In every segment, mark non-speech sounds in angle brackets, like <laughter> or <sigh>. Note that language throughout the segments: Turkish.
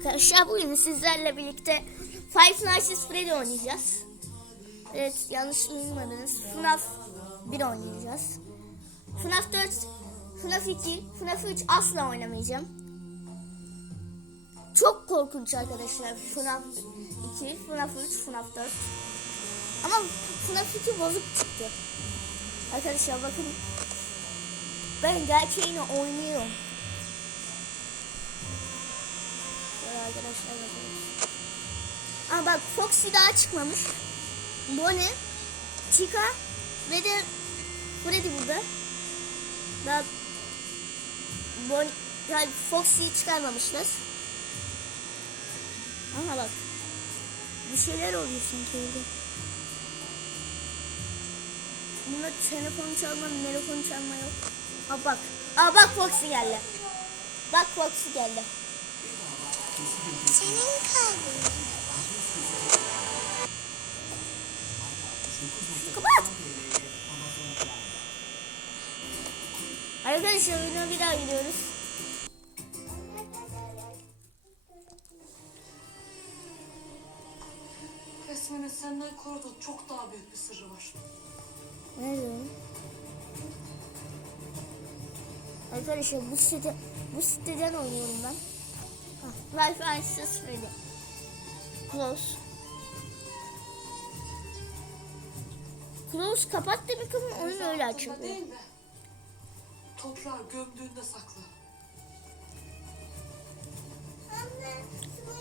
arkadaşlar. Bugün sizlerle birlikte Five Nights at Freddy oynayacağız. Evet yanlış duymadınız. FNAF 1 oynayacağız. FNAF 4, FNAF 2, FNAF 3 asla oynamayacağım. Çok korkunç arkadaşlar. FNAF 2, FNAF 3, FNAF 4. Ama FNAF 2 bozuk çıktı. Arkadaşlar bakın. Ben gerçeğini oynuyorum. Arkadaşlar. Aa bak Foxy daha çıkmamış. Bonnie, Chica ve de Freddy burada. Daha Bonnie, yani Foxy'yi çıkarmamışlar. Aha bak. Bir şeyler oluyor sanki orada. Bunda telefon çalma, telefon çalma yok. Ha bak. Aa bak Foxy geldi. Bak Foxy geldi. Senin kalbin. Kapat. Arkadaşlar oyuna bir daha gidiyoruz. Resminin senden koruduğu çok daha büyük bir sırrı var. Nerede? Arkadaşlar bu site bu siteden oynuyorum ben. Answers Freddy. Close. Close kapat demek ama oyun öyle açılıyor. Toprağı gömdüğünde sakla.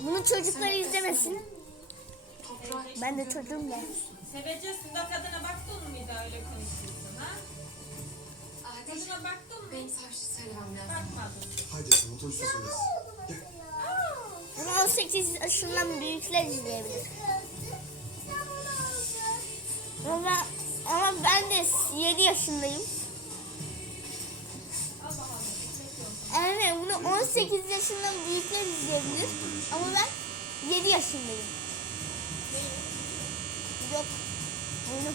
Bunu çocuklar izlemesin. Ben de çocuğum ya. Seveceksin de kadına baktın mıydı öyle konuşuyorsun ha? Kadına baktın mı? benim şey söylemem lazım. Bakmadın. Haydi sen otur üstüne söylesin. Bunu 18 yaşından büyükler izleyebilir. Ama ama ben de 7 yaşındayım. Evet bunu 18 yaşından büyükler izleyebilir. Ama ben 7 yaşındayım. Yok. Bunu.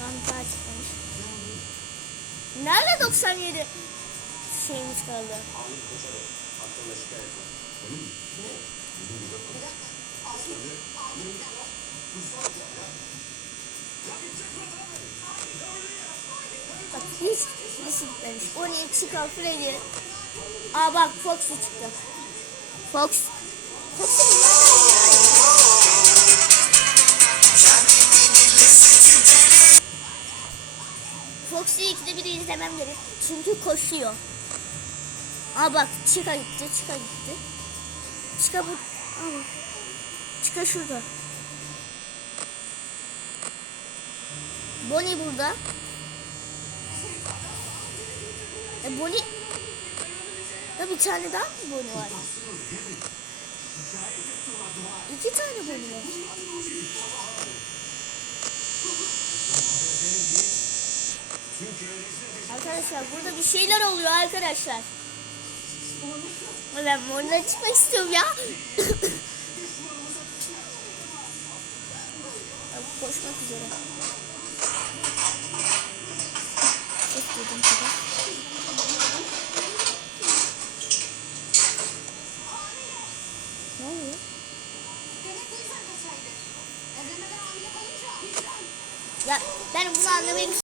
Lan daha çıkmamış. Nerede 97 şeyimiz kaldı? Bak hiç birisi gitmemiş. O niye çıkan Freddy? Aa bak Foxy çıktı. Fox. Foxy mi? Foxy'yi ikide bir izlemem gerek. Çünkü koşuyor. Aa bak Chica gitti, Chica gitti. Chica bu... Aa. Chica şurada. Bonnie burada. E Bonnie... Ya bir tane daha mı Bonnie var? İki tane Bonnie var. Arkadaşlar burada bir şeyler oluyor arkadaşlar. Ben oradan çıkmak istiyorum ya. <coughs> Koşmak üzere. Ne oluyor? Ya ben bunu anlamayı